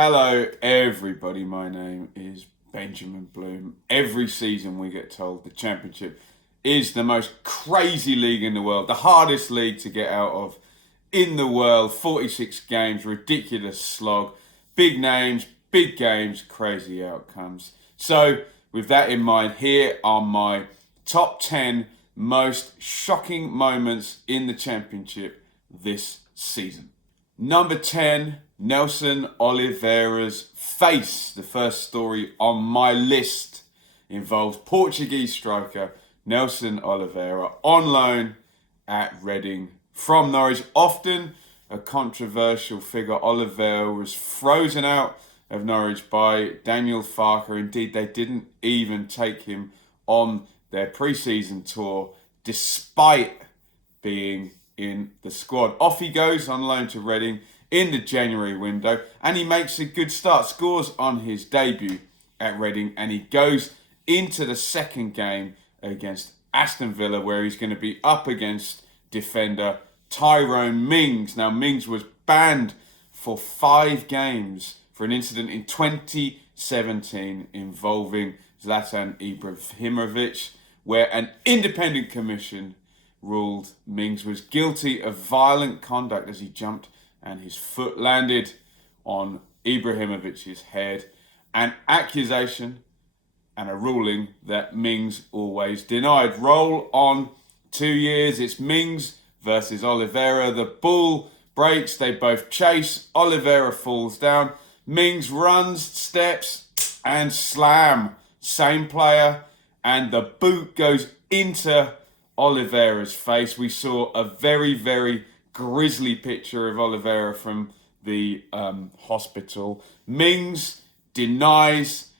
Hello, everybody. My name is Benjamin Bloom. Every season, we get told the Championship is the most crazy league in the world, the hardest league to get out of in the world. 46 games, ridiculous slog, big names, big games, crazy outcomes. So, with that in mind, here are my top 10 most shocking moments in the Championship this season. Number 10, Nelson Oliveira's face. The first story on my list involves Portuguese striker Nelson Oliveira on loan at Reading from Norwich. Often a controversial figure, Oliveira was frozen out of Norwich by Daniel Farke. Indeed, they didn't even take him on their pre-season tour despite being in the squad. Off he goes on loan to Reading in the January window, and he makes a good start, scores on his debut at Reading, and he goes into the second game against Aston Villa, where he's going to be up against defender Tyrone Mings. Now, Mings was banned for 5 games for an incident in 2017 involving Zlatan Ibrahimovic, where an independent commission ruled Mings was guilty of violent conduct as he jumped and his foot landed on Ibrahimovic's head. An accusation and a ruling that Mings always denied. Roll on 2 years. It's Mings versus Oliveira. The ball breaks. They both chase. Oliveira falls down. Mings runs, steps, and slam. Same player. And the boot goes into Oliveira's face. We saw a very, very grisly picture of Oliveira from the hospital. Mings denies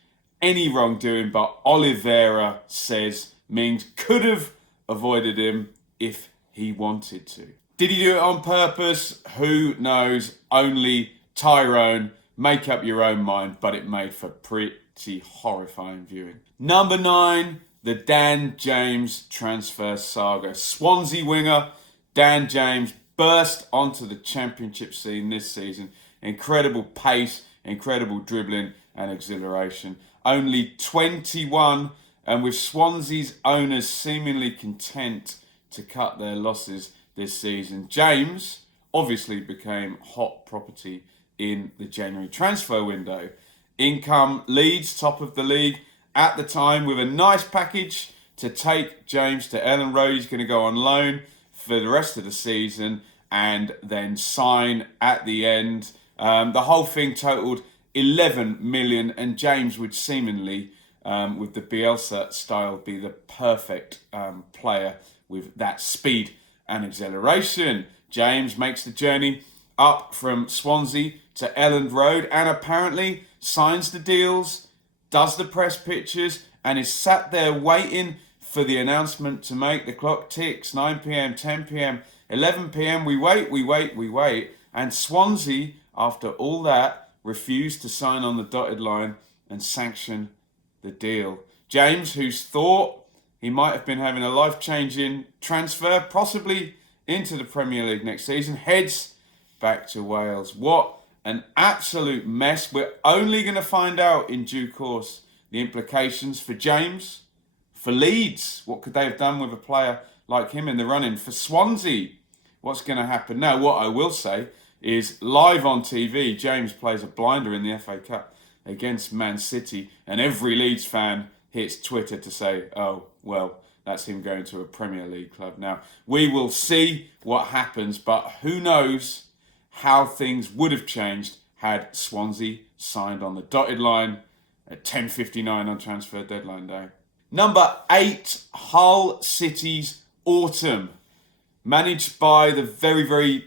any wrongdoing, but Oliveira says Mings could have avoided him if he wanted to. Did he do it on purpose? Who knows? Only Tyrone. Make up your own mind, but it made for pretty horrifying viewing. Number 9, the Dan James transfer saga. Swansea winger Dan James burst onto the Championship scene this season. Incredible pace, incredible dribbling and exhilaration. Only 21, and with Swansea's owners seemingly content to cut their losses this season, James obviously became hot property in the January transfer window. Income leads top of the league at the time with a nice package to take James to Ellen Road. He's going to go on loan for the rest of the season and then sign at the end. The whole thing totaled 11 million, and James would seemingly, with the Bielsa style, be the perfect player with that speed and acceleration. James makes the journey up from Swansea to Elland Road and apparently signs the deals, does the press pictures, and is sat there waiting for the announcement to make. The clock ticks, 9 p.m, 10 p.m, 11 p.m, we wait. And Swansea, after all that, refused to sign on the dotted line and sanction the deal. James, who's thought he might have been having a life-changing transfer, possibly into the Premier League next season, heads back to Wales. What an absolute mess. We're only going to find out in due course the implications for James, for Leeds. What could they have done with a player like him in the running? For Swansea, what's going to happen now? What I will say is, live on TV, James plays a blinder in the FA Cup against Man City, and every Leeds fan hits Twitter to say, oh, well, that's him going to a Premier League club. Now, we will see what happens, but who knows how things would have changed had Swansea signed on the dotted line at 10:59 on transfer deadline day. Number 8, Hull City's autumn. Managed by the very, very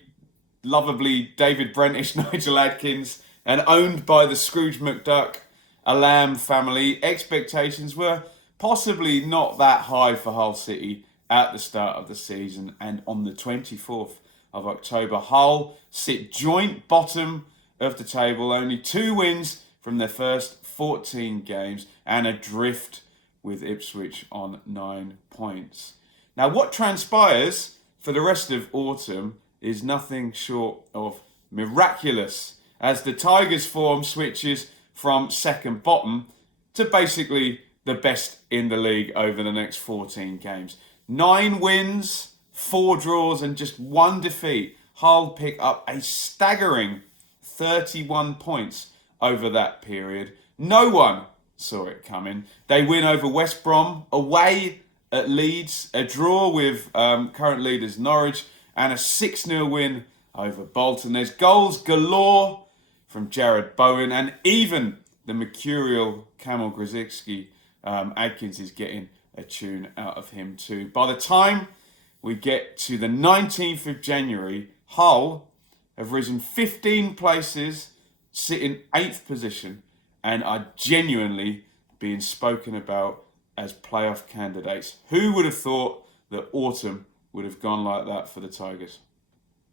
lovably David Brentish Nigel Adkins and owned by the Scrooge McDuck Alam family, expectations were possibly not that high for Hull City at the start of the season, and on the 24th of October, Hull sit joint bottom of the table, only 2 wins from their first 14 games and adrift with Ipswich on 9 points. Now, what transpires for the rest of autumn is nothing short of miraculous. as the Tigers' form switches from second bottom to basically the best in the league over the next 14 games. 9 wins, 4 draws and just 1 defeat. Hull pick up a staggering 31 points over that period. No one saw it coming. They win over West Brom, away at Leeds, a draw with current leaders Norwich, and a 6-0 win over Bolton. There's goals galore from Jared Bowen, and even the mercurial Kamil Grzycki, Adkins is getting a tune out of him too. By the time we get to the 19th of January, Hull have risen 15 places, sit in 8th position, and are genuinely being spoken about as playoff candidates. Who would have thought that autumn would have gone like that for the Tigers?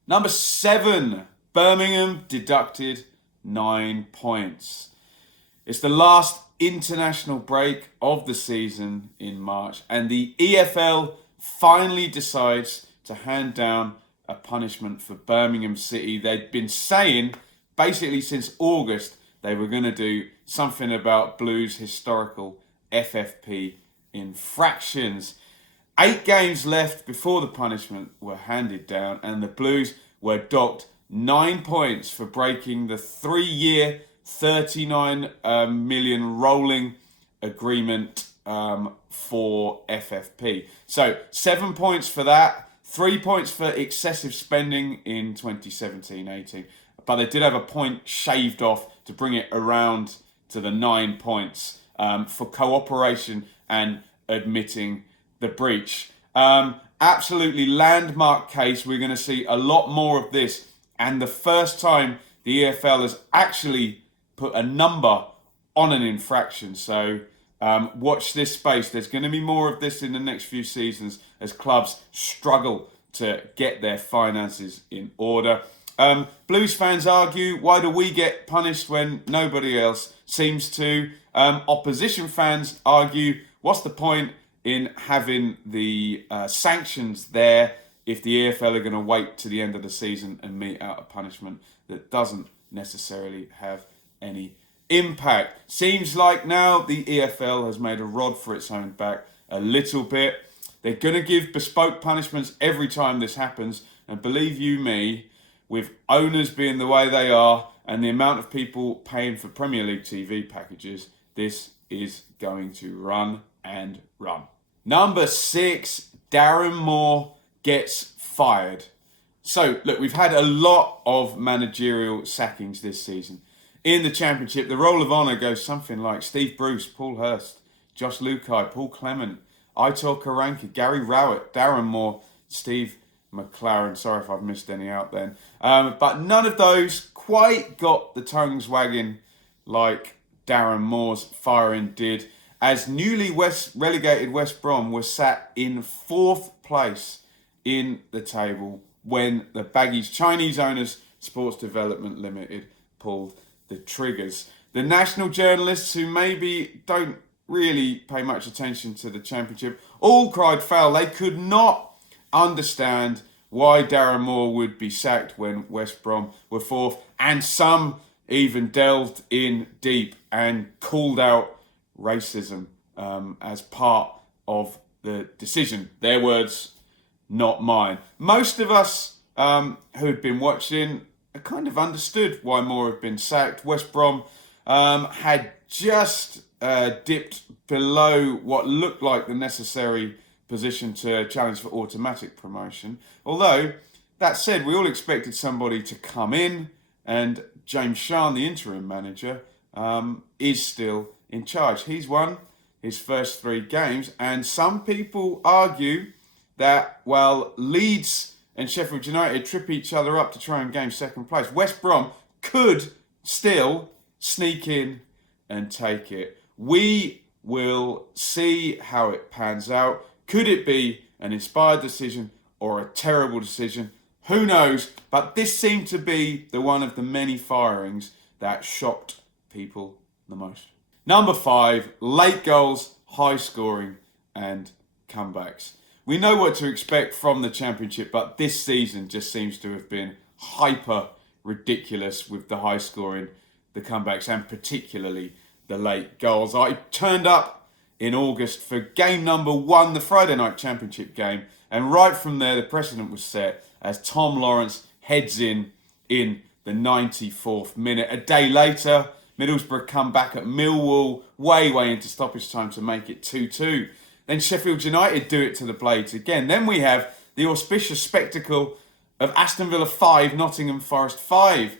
Number 7, Birmingham deducted 9 points. It's the last international break of the season in March, and the EFL finally decides to hand down a punishment for Birmingham City. They'd been saying basically since August they were going to do something about Blues' historical FFP infractions. 8 games left before the punishment were handed down, and the Blues were docked 9 points for breaking the 3-year, 39 million rolling agreement for FFP. So 7 points for that, 3 points for excessive spending in 2017-18. But they did have a point shaved off to bring it around to the 9 points for cooperation and admitting the breach. Absolutely landmark case. We're going to see a lot more of this. And the first time the EFL has actually put a number on an infraction. So watch this space. There's going to be more of this in the next few seasons as clubs struggle to get their finances in order. Blues fans argue, why do we get punished when nobody else seems to? Opposition fans argue, what's the point in having the sanctions there if the EFL are going to wait to the end of the season and mete out a punishment that doesn't necessarily have any impact? Seems like now the EFL has made a rod for its own back a little bit. They're going to give bespoke punishments every time this happens, and believe you me, with owners being the way they are and the amount of people paying for Premier League TV packages, this is going to run and run. Number 6, Darren Moore gets fired. So, look, we've had a lot of managerial sackings this season. In the Championship, the roll of honour goes something like Steve Bruce, Paul Hurst, Josh Lukai, Paul Clement, Aitor Karanka, Gary Rowett, Darren Moore, Steve McLaren. Sorry if I've missed any out then. But none of those quite got the tongues wagging like Darren Moore's firing did, as newly relegated West Brom was sat in 4th place in the table when the Baggies Chinese owners Sports Development Limited pulled the triggers. The national journalists, who maybe don't really pay much attention to the Championship, all cried foul. They could not understand why Darren Moore would be sacked when West Brom were 4th, and some even delved in deep and called out racism as part of the decision. Their words, not mine. Most of us who had been watching kind of understood why Moore had been sacked. West Brom had just dipped below what looked like the necessary position to challenge for automatic promotion. Although, that said, we all expected somebody to come in, and James Sharn, the interim manager, is still in charge. He's won his first 3 games, and some people argue that while Leeds and Sheffield United trip each other up to try and gain 2nd place, West Brom could still sneak in and take it. We will see how it pans out. Could it be an inspired decision or a terrible decision? Who knows? But this seemed to be the one of the many firings that shocked people the most. Number 5, late goals, high scoring and comebacks. We know what to expect from the Championship, but this season just seems to have been hyper ridiculous with the high scoring, the comebacks, and particularly the late goals. I turned up in August for game number 1, the Friday night championship game, and right from there the precedent was set as Tom Lawrence heads in the 94th minute. A day later, Middlesbrough come back at Millwall way into stoppage time to make it 2-2. Then Sheffield United do it to the Blades again. Then we have the auspicious spectacle of Aston Villa 5, Nottingham Forest 5.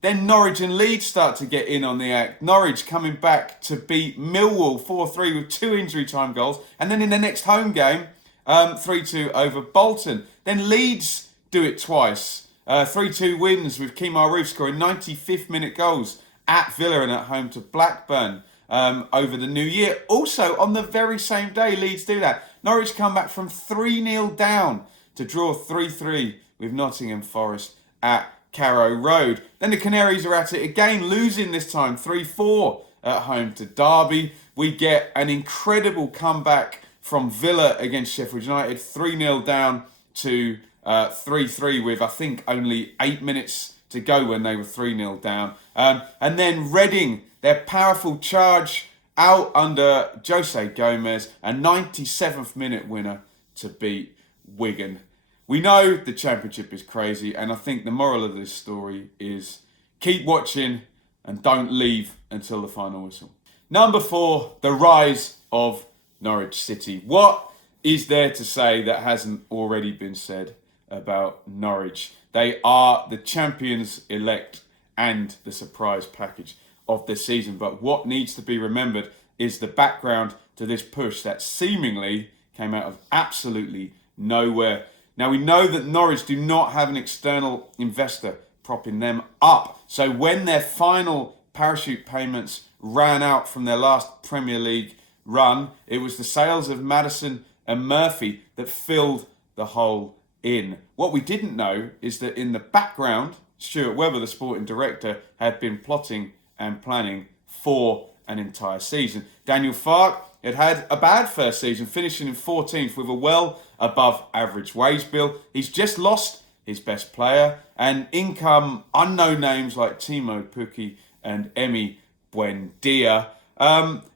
Then Norwich and Leeds start to get in on the act. Norwich coming back to beat Millwall 4-3 with 2 injury time goals. And then in the next home game, 3-2 over Bolton. Then Leeds do it twice. 3-2 wins with Kemar Roofe scoring 95th minute goals at Villa and at home to Blackburn over the new year. Also, on the very same day, Leeds do that. Norwich come back from 3-0 down to draw 3-3 with Nottingham Forest at Carrow Road. Then the Canaries are at it again, losing this time 3-4 at home to Derby. We get an incredible comeback from Villa against Sheffield United, 3-0 down to 3-3 with, I think, only 8 minutes to go when they were 3-0 down. And then Reading, their powerful charge out under Jose Gomez, a 97th minute winner to beat Wigan. We know the championship is crazy, and I think the moral of this story is keep watching and don't leave until the final whistle. Number 4, the rise of Norwich City. What is there to say that hasn't already been said about Norwich? They are the champions elect and the surprise package of this season. But what needs to be remembered is the background to this push that seemingly came out of absolutely nowhere. Now, we know that Norwich do not have an external investor propping them up. So when their final parachute payments ran out from their last Premier League run, it was the sales of Maddison and Murphy that filled the hole in. What we didn't know is that in the background, Stuart Webber, the sporting director, had been plotting and planning for an entire season. Daniel Farke had a bad first season, finishing in 14th with a well above average wage bill. He's just lost his best player, and in come unknown names like Timo Pukki and Emi Buendia.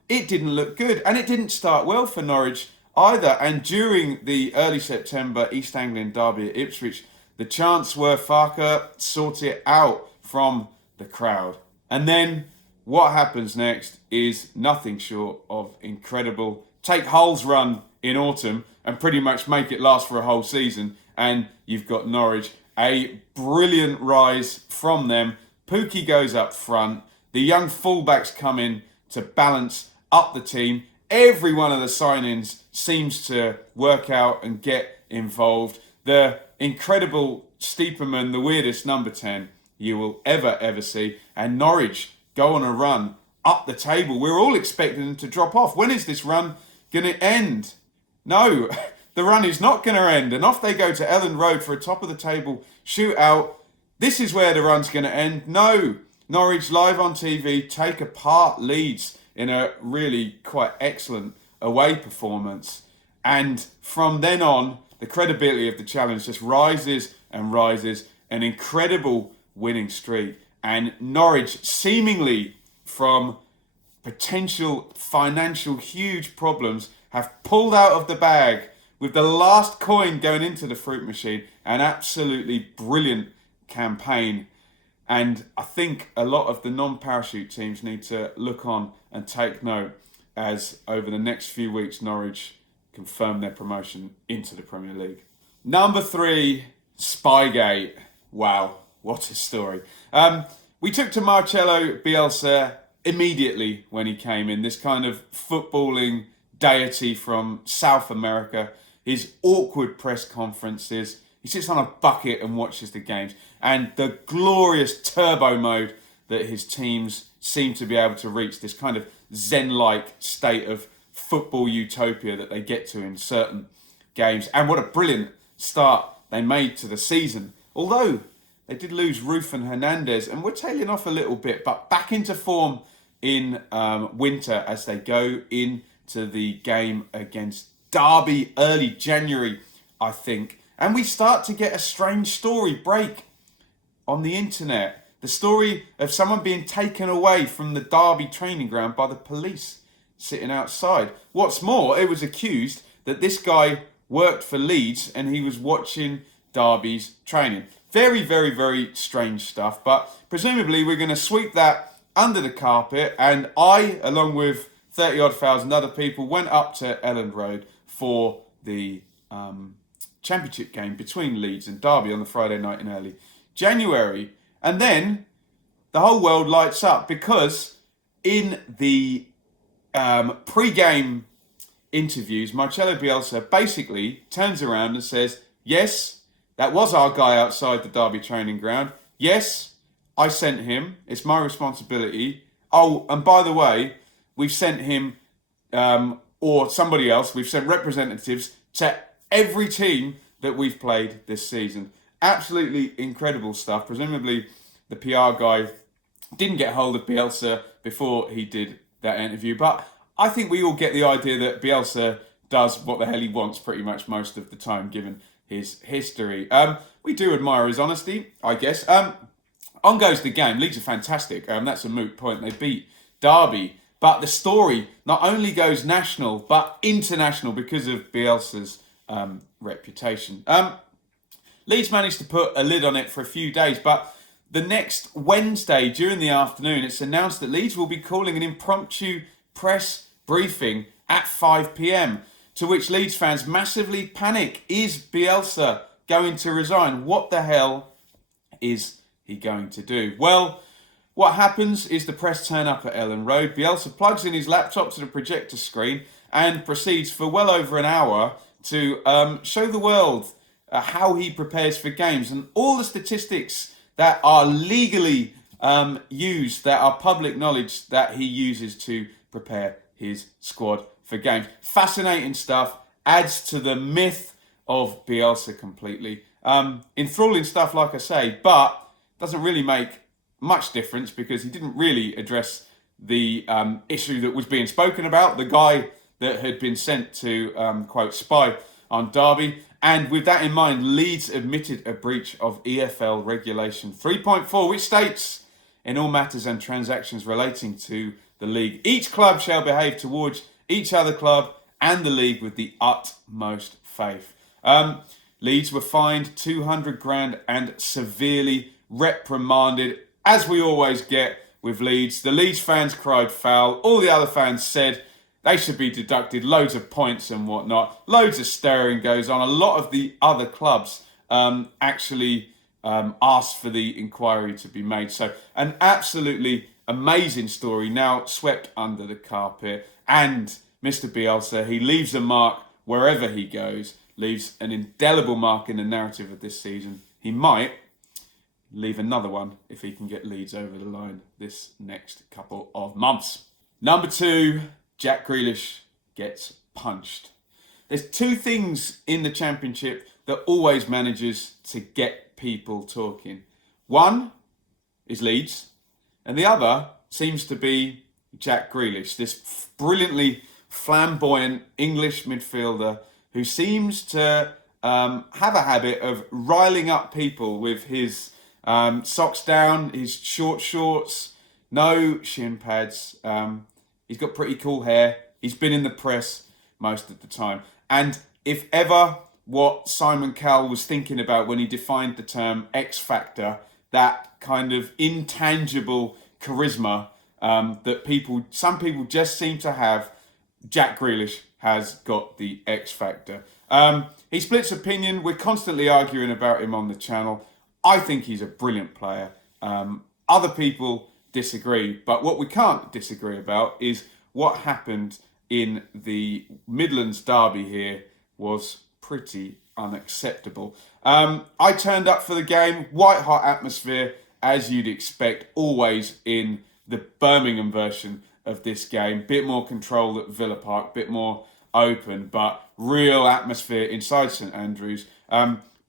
It didn't look good, and it didn't start well for Norwich either. And during the early September East Anglian derby at Ipswich, the chants were Farke sort it out from the crowd. And then what happens next is nothing short of incredible. Take Hull's run in autumn and pretty much make it last for a whole season, and you've got Norwich. A brilliant rise from them. Pukki goes up front. The young fullbacks come in to balance up the team. Every one of the signings seems to work out and get involved. The incredible Stiepermann, the weirdest number 10 you will ever see. And Norwich go on a run up the table. We're all expecting them to drop off. When is this run going to end? No, the run is not going to end. And off they go to Elland Road for a top of the table shootout. This is where the run's going to end. No, Norwich live on TV take apart Leeds in a really quite excellent away performance. And from then on, the credibility of the challenge just rises and rises. An incredible winning streak. And Norwich, seemingly from potential financial huge problems, have pulled out of the bag with the last coin going into the fruit machine. An absolutely brilliant campaign. And I think a lot of the non-parachute teams need to look on and take note as over the next few weeks Norwich confirm their promotion into the Premier League. Number 3, Spygate. Wow, what a story. We took to Marcelo Bielsa immediately when he came in, this kind of footballing deity from South America. His awkward press conferences, he sits on a bucket and watches the games, and the glorious turbo mode that his teams seem to be able to reach, this kind of zen-like state of football utopia that they get to in certain games. And what a brilliant start they made to the season. Although they did lose Roofe and Hernandez and we're tailing off a little bit, but back into form in winter as they go into the game against Derby early January, I think. And we start to get a strange story break on the internet. The story of someone being taken away from the Derby training ground by the police sitting outside. What's more, it was accused that this guy worked for Leeds and he was watching Derby's training. Very, very, very strange stuff, but presumably we're going to sweep that under the carpet, and I, along with 30-odd thousand other people, went up to Elland Road for the championship game between Leeds and Derby on the Friday night in early January. And then the whole world lights up because in the pre-game interviews, Marcelo Bielsa basically turns around and says, yes, that was our guy outside the Derby training ground. Yes, I sent him. It's my responsibility. Oh, and by the way, we've sent him, or somebody else, we've sent representatives to every team that we've played this season. Absolutely incredible stuff. Presumably, the PR guy didn't get hold of Bielsa before he did that interview. But I think we all get the idea that Bielsa does what the hell he wants pretty much most of the time, given his history. We do admire his honesty, I guess. On goes the game. Leeds are fantastic. That's a moot point. They beat Derby. But the story not only goes national, but international because of Bielsa's reputation. Leeds managed to put a lid on it for a few days, but the next Wednesday during the afternoon, it's announced that Leeds will be calling an impromptu press briefing at 5 p.m, to which Leeds fans massively panic. Is Bielsa going to resign? What the hell is he going to do? Well, what happens is the press turn up at Elland Road. Bielsa plugs in his laptop to the projector screen and proceeds for well over an hour to show the world how he prepares for games and all the statistics that are legally used, that are public knowledge, that he uses to prepare his squad for games. Fascinating stuff. Adds to the myth of Bielsa completely. Enthralling stuff, like I say, but doesn't really make much difference because he didn't really address the issue that was being spoken about, the guy that had been sent to, quote, spy on Derby. And with that in mind, Leeds admitted a breach of EFL Regulation 3.4, which states, in all matters and transactions relating to the league, each club shall behave towards each other club and the league with the utmost faith. Leeds were fined 200 grand and severely reprimanded, as we always get with Leeds. The Leeds fans cried foul. All the other fans said they should be deducted loads of points and whatnot. Loads of stirring goes on. A lot of the other clubs actually asked for the inquiry to be made. So an absolutely amazing story now swept under the carpet. And Mr. Bielsa, he leaves a mark wherever he goes, leaves an indelible mark in the narrative of this season. He might leave another one if he can get Leeds over the line this next couple of months. Number 2, Jack Grealish gets punched. There's 2 things in the Championship that always manages to get people talking. One is Leeds, and the other seems to be Jack Grealish, this brilliantly flamboyant English midfielder who seems to have a habit of riling up people with his socks down, his short shorts, no shin pads. He's got pretty cool hair. He's been in the press most of the time. And if ever what Simon Cowell was thinking about when he defined the term X Factor, that kind of intangible charisma that some people just seem to have, Jack Grealish has got the X Factor. He splits opinion. We're constantly arguing about him on the channel. I think he's a brilliant player. Other people disagree, but what we can't disagree about is what happened in the Midlands derby here was pretty unacceptable. I turned up for the game, white hot atmosphere, as you'd expect, always in the Birmingham version of this game. Bit more control at Villa Park, bit more open, but real atmosphere inside St Andrews.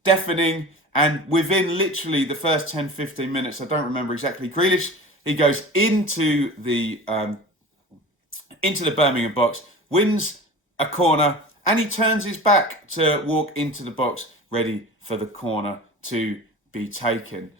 Deafening, and within literally the first 10-15 minutes, I don't remember exactly, Grealish, he goes into the Birmingham box, wins a corner, and he turns his back to walk into the box, ready for the corner to be taken.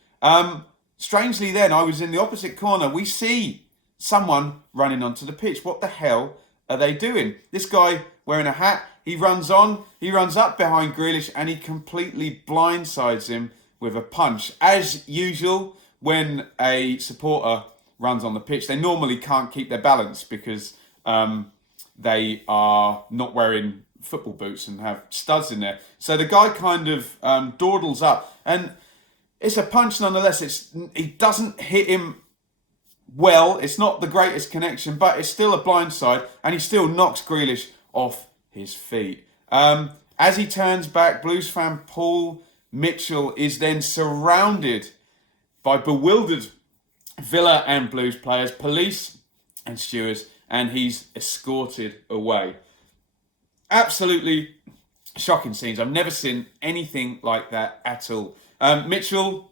Strangely, then I was in the opposite corner. We see someone running onto the pitch. What the hell are they doing? This guy wearing a hat, he runs up behind Grealish, and he completely blindsides him with a punch. As usual, when a supporter runs on the pitch, they normally can't keep their balance because they are not wearing football boots and have studs in there. So the guy kind of dawdles up, and it's a punch nonetheless. He doesn't hit him well. It's not the greatest connection, but it's still a blindside, and he still knocks Grealish off his feet. As he turns back, Blues fan Paul Mitchell is then surrounded by bewildered Villa and Blues players, police and stewards, and he's escorted away. Absolutely shocking scenes. I've never seen anything like that at all. Mitchell,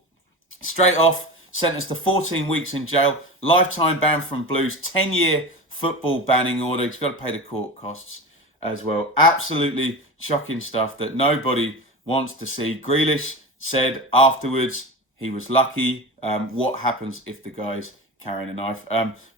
straight off, sentenced to 14 weeks in jail, lifetime ban from Blues, 10-year football banning order. He's got to pay the court costs as well. Absolutely shocking stuff that nobody wants to see. Grealish said afterwards he was lucky. What happens if the guy's carrying a knife?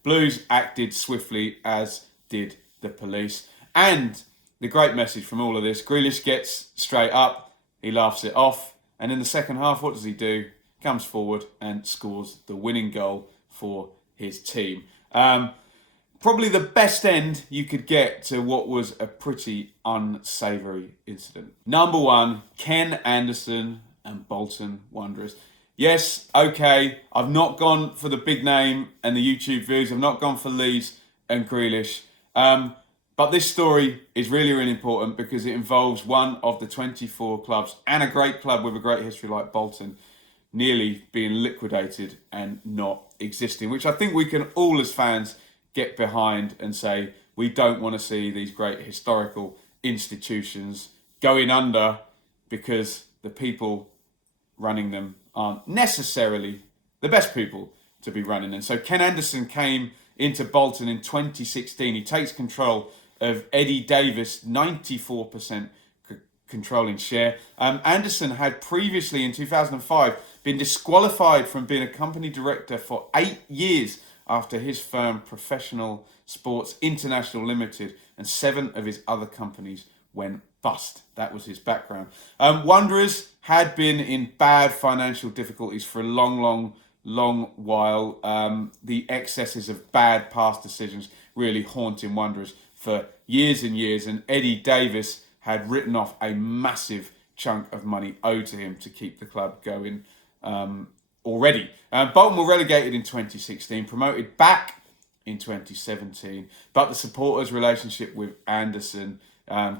Blues acted swiftly, as did the police. And the great message from all of this, Grealish gets straight up, he laughs it off, and in the second half, what does he do? Comes forward and scores the winning goal for his team. Probably the best end you could get to what was a pretty unsavoury incident. Number one, Ken Anderson and Bolton Wanderers. Yes, okay, I've not gone for the big name and the YouTube views. I've not gone for Leeds and Grealish. But this story is really, really important because it involves one of the 24 clubs and a great club with a great history like Bolton nearly being liquidated and not existing, which I think we can all as fans get behind and say we don't want to see these great historical institutions going under because the people running them aren't necessarily the best people to be running them. So Ken Anderson came into Bolton in 2016. He takes control of Eddie Davis, 94% controlling share. Anderson had previously in 2005 been disqualified from being a company director for 8 years after his firm Professional Sports International Limited and 7 of his other companies went bust. That was his background. Wanderers had been in bad financial difficulties for a long while. The excesses of bad past decisions really haunting Wanderers for years and years, and Eddie Davis had written off a massive chunk of money owed to him to keep the club going already. Bolton were relegated in 2016, promoted back in 2017, but the supporters' relationship with Anderson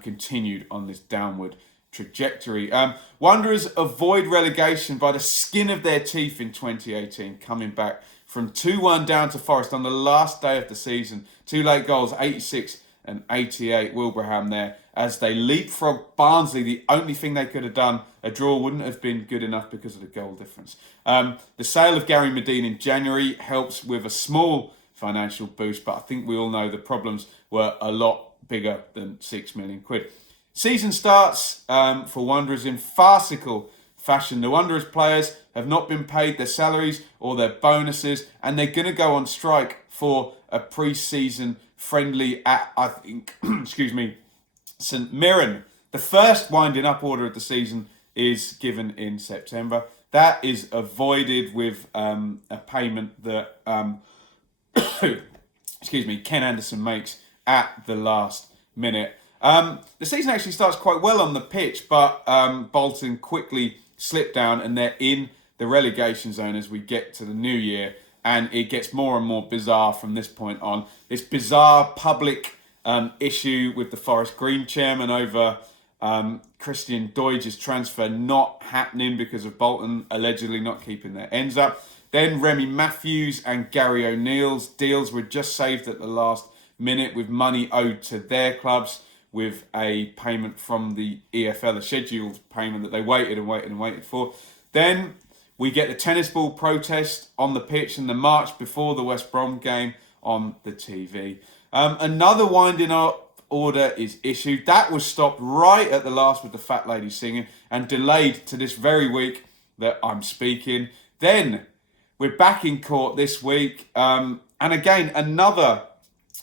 continued on this downward trajectory. Wanderers avoid relegation by the skin of their teeth in 2018, coming back from 2-1 down to Forest on the last day of the season. 2 late goals, 86 and 88, Wilbraham there, as they leapfrog Barnsley. The only thing they could have done, a draw wouldn't have been good enough because of the goal difference. The sale of Gary Medine in January helps with a small financial boost, but I think we all know the problems were a lot bigger than £6 million. Season starts for Wanderers in farcical fashion. The Wanderers players have not been paid their salaries or their bonuses, and they're going to go on strike for a pre-season friendly at, I think, St Mirren. The first winding up order of the season is given in September. That is avoided with a payment that Ken Anderson makes at the last minute. The season actually starts quite well on the pitch, but Bolton quickly slip down and they're in the relegation zone as we get to the new year, and it gets more and more bizarre from this point on. This bizarre public issue with the Forest Green chairman over Christian Doidge's transfer not happening because of Bolton allegedly not keeping their ends up. Then Remy Matthews and Gary O'Neill's deals were just saved at the last minute with money owed to their clubs, with a payment from the EFL, a scheduled payment that they waited for. Then we get the tennis ball protest on the pitch and the march before the West Brom game on the TV. Another winding up order is issued. That was stopped right at the last with the fat lady singing and delayed to this very week that I'm speaking. Then we're back in court this week. And again, another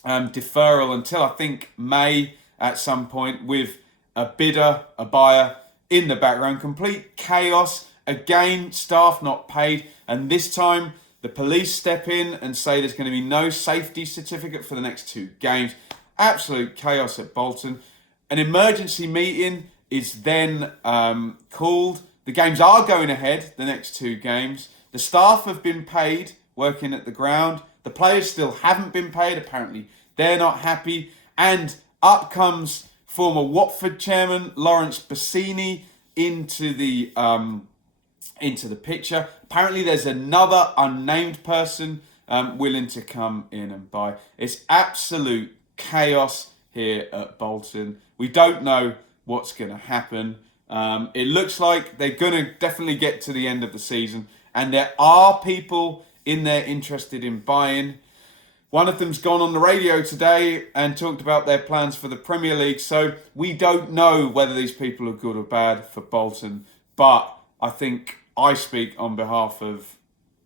deferral until I think May at some point, with a bidder, a buyer in the background. Complete chaos. Again, staff not paid. And this time the police step in and say there's going to be no safety certificate for the next 2 games. Absolute chaos at Bolton. An emergency meeting is then called. The games are going ahead, the next 2 games. The staff have been paid working at the ground. The players still haven't been paid. Apparently they're not happy. And up comes former Watford chairman Lawrence Bassini into the picture. Apparently there's another unnamed person willing to come in and buy. It's absolute chaos here at Bolton. We don't know what's going to happen. It looks like they're going to definitely get to the end of the season, and there are people in there interested in buying. One of them's gone on the radio today and talked about their plans for the Premier League. So we don't know whether these people are good or bad for Bolton. But I think I speak on behalf of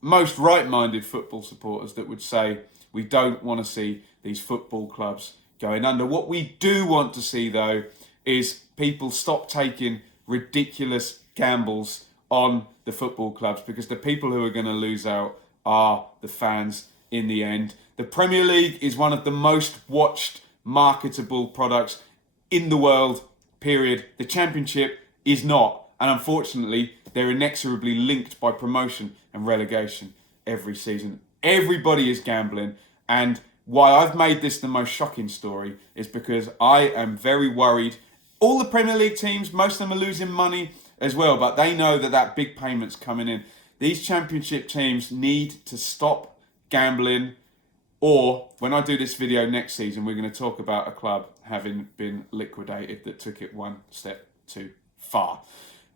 most right-minded football supporters that would say we don't want to see these football clubs going under. What we do want to see, though, is people stop taking ridiculous gambles on the football clubs, because the people who are going to lose out are the fans in the end. The Premier League is one of the most watched, marketable products in the world, period. The Championship is not. And unfortunately, they're inexorably linked by promotion and relegation every season. Everybody is gambling. And why I've made this the most shocking story is because I am very worried. All the Premier League teams, most of them are losing money as well, but they know that big payment's coming in. These Championship teams need to stop gambling, or when I do this video next season, we're going to talk about a club having been liquidated that took it one step too far.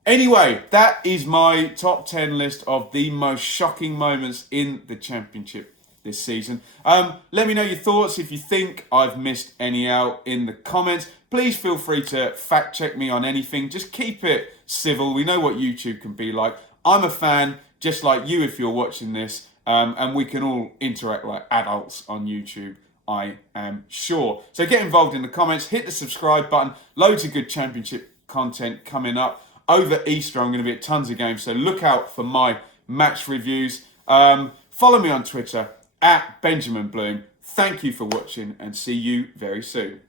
Anyway, that is my top 10 list of the most shocking moments in the Championship this season. Let me know your thoughts. If you think I've missed any out in the comments, please feel free to fact check me on anything. Just keep it civil. We know what YouTube can be like. I'm a fan, just like you if you're watching this, and we can all interact like adults on YouTube, I am sure. So get involved in the comments, hit the subscribe button. Loads of good Championship content coming up. Over Easter, I'm going to be at tons of games, so look out for my match reviews. Follow me on Twitter, @BenjaminBloom. Thank you for watching, and see you very soon.